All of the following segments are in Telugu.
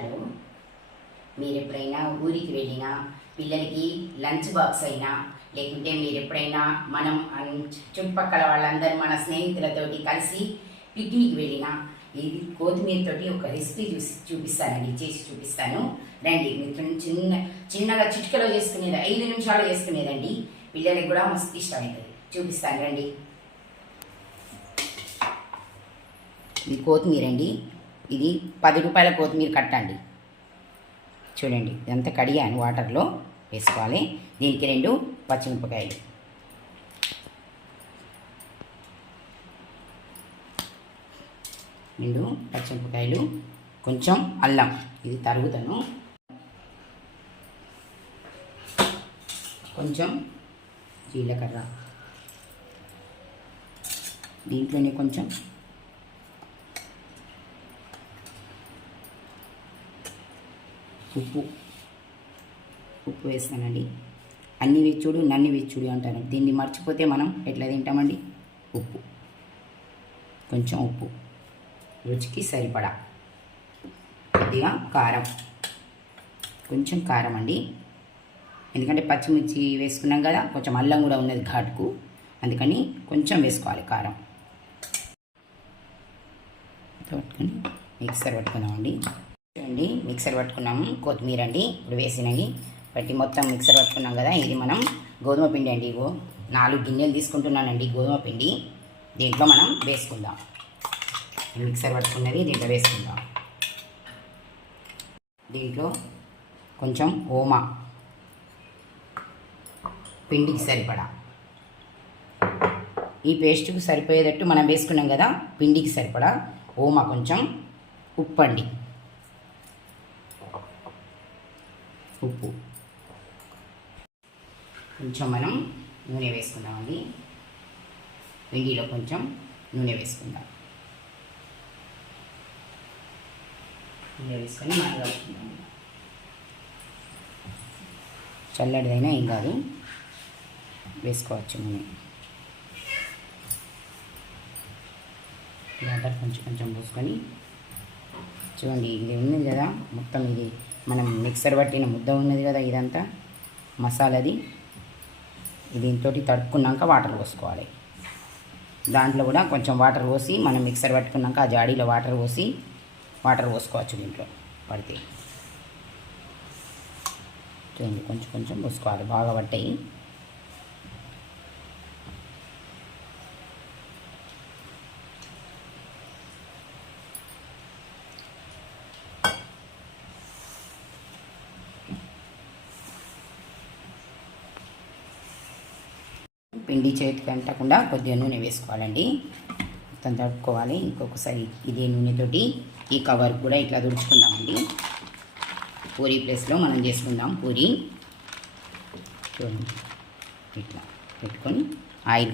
హలో, మీరు ఎప్పుడైనా ఊరికి వెళ్ళినా పిల్లలకి లంచ్ బాక్స్ అయినా లేకుంటే మీరు ఎప్పుడైనా మనం చుట్టుపక్కల వాళ్ళందరూ మన స్నేహితులతోటి కలిసి పిక్నిక్ వెళ్ళినా ఇది కొత్తిమీరతోటి ఒక రెసిపీ చూపిస్తానండి, చేసి చూపిస్తాను. రండి, మీకు చిన్నగా చిటికలో చేసుకునేది 5 నిమిషాలు చేసుకునేదండి. పిల్లలకి కూడా మస్తు ఇష్టమవుతుంది. చూపిస్తాను రండి. ఇది కొత్తిమీర అండి. ఇది 10 రూపాయల కొత్తిమీర కట్టండి. చూడండి, ఇదంతా కడిగాను, వాటర్లో వేసుకోవాలి. దీనికి 2 పచ్చిమిరపకాయలు, కొంచెం అల్లం, ఇది తరుగుతాను, కొంచెం జీలకర్ర, దీంట్లోనే కొంచెం ఉప్పు వేస్తానండి. అన్ని వెచ్చుడు నన్ని వెచ్చుడు అంటారు. దీన్ని మర్చిపోతే మనం ఎట్లా తింటామండి? ఉప్పు, కొంచెం ఉప్పు, రుచికి సరిపడా, కొద్దిగా కారం, కొంచెం కారం అండి. ఎందుకంటే పచ్చిమిర్చి వేసుకున్నాం కదా, కొంచెం అల్లం కూడా ఉన్నది ఘాటుకు, అందుకని కొంచెం వేసుకోవాలి కారం. పట్టుకొని మిక్సర్ పట్టుకున్నామండి. చూడండి, మిక్సర్ పట్టుకున్నాము. కొత్తిమీర అండి ఇప్పుడు వేసినవి బట్టి మొత్తం మిక్సర్ పట్టుకున్నాం కదా. ఇది మనం గోధుమ పిండి అండి. 4 గిన్నెలు తీసుకుంటున్నానండి గోధుమ పిండి. దీంట్లో మనం వేసుకుందాం. మిక్సర్ పట్టుకున్నది దీంట్లో వేసుకుందాం. దీంట్లో కొంచెం ఓమా, పిండికి సరిపడా, ఈ పేస్ట్కు సరిపోయేటట్టు మనం వేసుకున్నాం కదా, పిండికి సరిపడా ఓమా, కొంచెం ఉప్పు అండి, ఉప్పు, కొంచెం మనం నూనె వేసుకుందామండి. పిండిలో కొంచెం నూనె వేసుకుందాం. నూనె వేసుకొని మనం కలుపుకుందాం. చల్లడిదైనా ఏం కాదు, వేసుకోవచ్చు నూనె. వాటర్ కొంచెం కొంచెం పోసుకొని చూడండి, ఇది ఉన్నది కదా మొత్తం, ఇది మనం మిక్సర్ పట్టిన ముద్ద ఉన్నది కదా, ఇదంతా మసాలాది. దీంతో తడుపుకున్నాక వాటర్ పోసుకోవాలి. దాంట్లో కూడా కొంచెం వాటర్ పోసి మనం మిక్సర్ పట్టుకున్నాక ఆ జాడీలో వాటర్ పోసుకోవచ్చు. దీంట్లో పడితే చూడండి, కొంచెం కొంచెం పోసుకోవాలి, బాగా పట్టాయి. పిండి చేతికి అంటకుండా కొద్దిగా నూనె వేసుకోవాలండి. మొత్తం తడుపుకోవాలి. ఇంకొకసారి ఇదే నూనెతోటి ఈ కవర్ కూడా ఇట్లా తుడుచుకుందామండి. పూరీ ప్లేస్లో మనం చేసుకుందాం పూరి. చూడండి, ఇట్లా పెట్టుకొని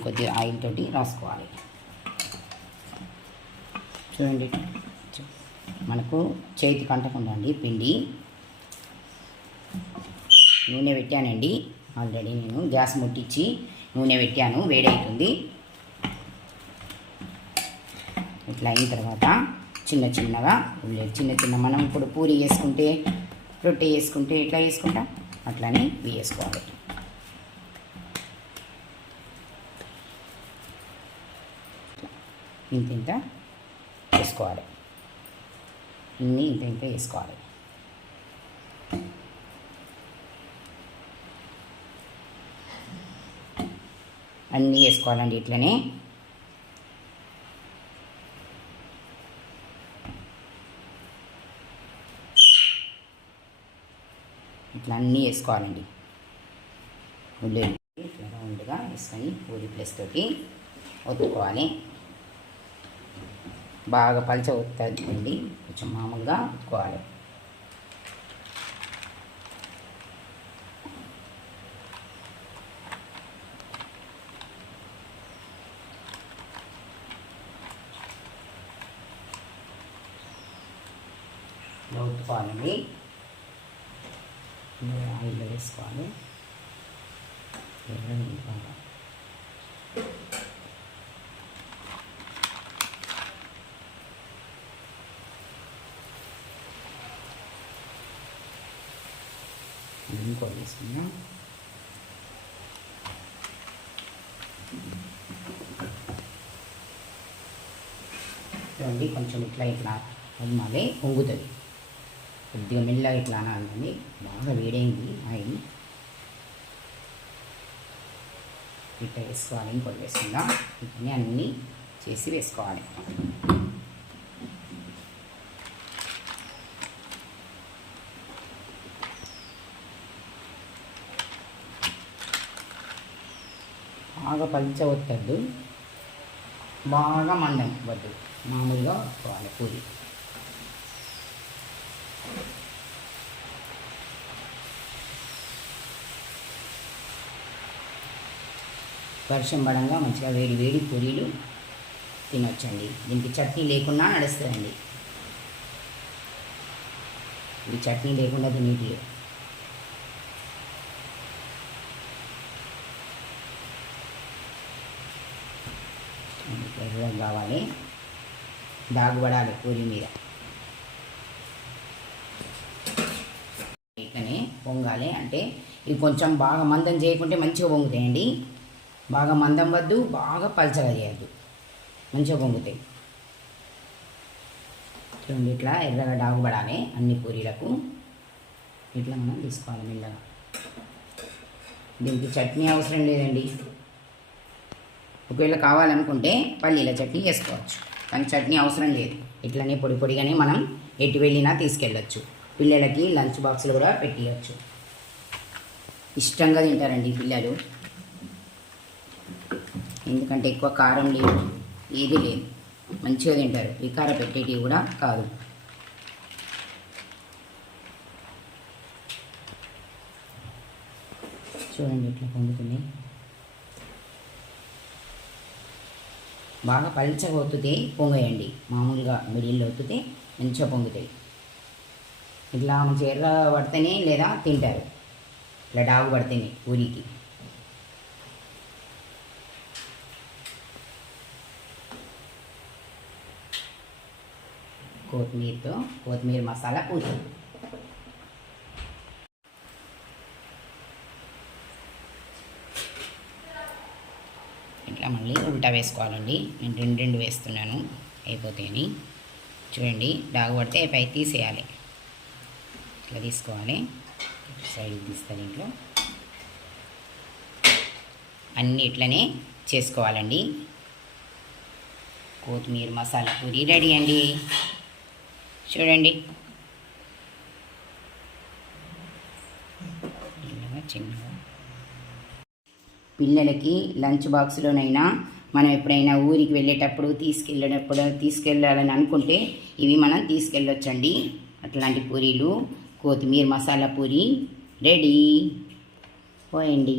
కొద్దిగా ఆయిల్ తోటి రాసుకోవాలి. చూడండి, మనకు చేతికి అంటకుండా అండి పిండి. నూనె పెట్టానండి ఆల్రెడీ, నేను గ్యాస్ ముట్టించి నూనె పెట్టాను, వేడవుతుంది. ఇట్లా అయిన తర్వాత చిన్నగా మనం ఇప్పుడు పూరి వేసుకుంటే, రొట్టె వేసుకుంటే ఎట్లా వేసుకుంటాం అట్లానే వేసుకోవాలి. ఇంత వేసుకోవాలి, ఇంత వేసుకోవాలి. అన్నీ వేసుకోవాలండి ఇట్లనే. ఇట్లా అన్నీ వేసుకోవాలండి. ఉల్లిగడ్డ ఇట్లా రౌండ్గా వేసుకొని పూరి ప్లేస్ తోటి ఒత్తుకోవాలి. బాగా పలచ ఒత్తండి, కొంచెం మామూలుగా ఒత్తుకోవాలి. ఒత్తుకోవాలండి. ఆయిల్లో వేసుకోవాలి. ఇంకోటి తీసుకుందాం. చూడండి, కొంచెం ఇట్లా అమ్మాలి, పొంగుతుంది. కొద్దిగా మెల్లగా ఇట్లా అనాలి. బాగా వేడైంది ఆయిల్. ఇట్లా వేసుకోవాలి. ఇంకోటి వేసుకుందాం. ఇట్లనే అన్నీ చేసి వేసుకోవాలి. బాగా పల్చవద్దు, బాగా మండం వద్దు, మామూలుగా వేసుకోవాలి పూరి. వర్షం పడంగా మంచిగా వేడి వేడి పూరీలు తినొచ్చండి. దీనికి చట్నీ లేకుండా నడుస్తుందండి. ఇది చట్నీ లేకుండా తినేటి. ఎర్రగా కావాలి, దాగుపడాలి పూరి మీద. ఇట్లనే పొంగాలి. అంటే ఇవి కొంచెం బాగా మందం చేయకుంటే మంచిగా పొంగుతాయండి. బాగా మందం వద్దు, బాగా పల్చగా చేయద్దు, మంచిగా పొంగుతాయి. చూడండి, ఇట్లా ఎర్రగా డాగుపడాలి అన్ని పూరీలకు. ఇట్లా మనం తీసుకోవాలి మెల్లగా. దీనికి చట్నీ అవసరం లేదండి. ఒకవేళ కావాలనుకుంటే పల్లీల చట్నీ వేసుకోవచ్చు, కానీ చట్నీ అవసరం లేదు. ఇట్లనే పొడి పొడిగానే మనం ఎటు వెళ్ళినా తీసుకెళ్ళచ్చు. పిల్లలకి లంచ్ బాక్సులు కూడా పెట్టియచ్చు. ఇష్టంగా తింటారండి పిల్లలు. ఎందుకంటే ఎక్కువ కారం లేదు, ఏది లేదు, మంచిగా తింటారు. వికార పెట్టేటివి కూడా కాదు. చూడండి, ఇట్లా పొందుతుంది. బాగా పల్చగా ఒత్తితే పొంగేయండి. మామూలుగా మిడిల్లో ఒత్తితే మంచిగా పొంగుతాయి. ఇట్లా మంచిగా ఎర్ర పడితేనే లేదా తింటారు. ఇట్లా డాగు పడితేనే పూరికి. కొత్తిమీర మసాలా పూరి. ఇట్లా మళ్ళీ ఉల్టా వేసుకోవాలండి. నేను రెండు వేస్తున్నాను అయిపోతాయని. చూడండి, డాగు పడితే పై తీసేయాలి. ఇట్లా తీసుకోవాలి. సైడ్ తీస్తుంది. ఇంట్లో అన్నీ ఇట్లనే చేసుకోవాలండి. కొత్తిమీర మసాలా పూరి రెడీ అండి. చూడండి, చిన్నగా పిల్లలకి లంచ్ బాక్స్లోనైనా మనం ఎప్పుడైనా ఊరికి వెళ్ళేటప్పుడు తీసుకెళ్ళాలని అనుకుంటే ఇవి మనం తీసుకెళ్ళొచ్చండి. అట్లాంటి పూరీలు. కొత్తిమీర మసాలా పూరి రెడీ. పోయండి.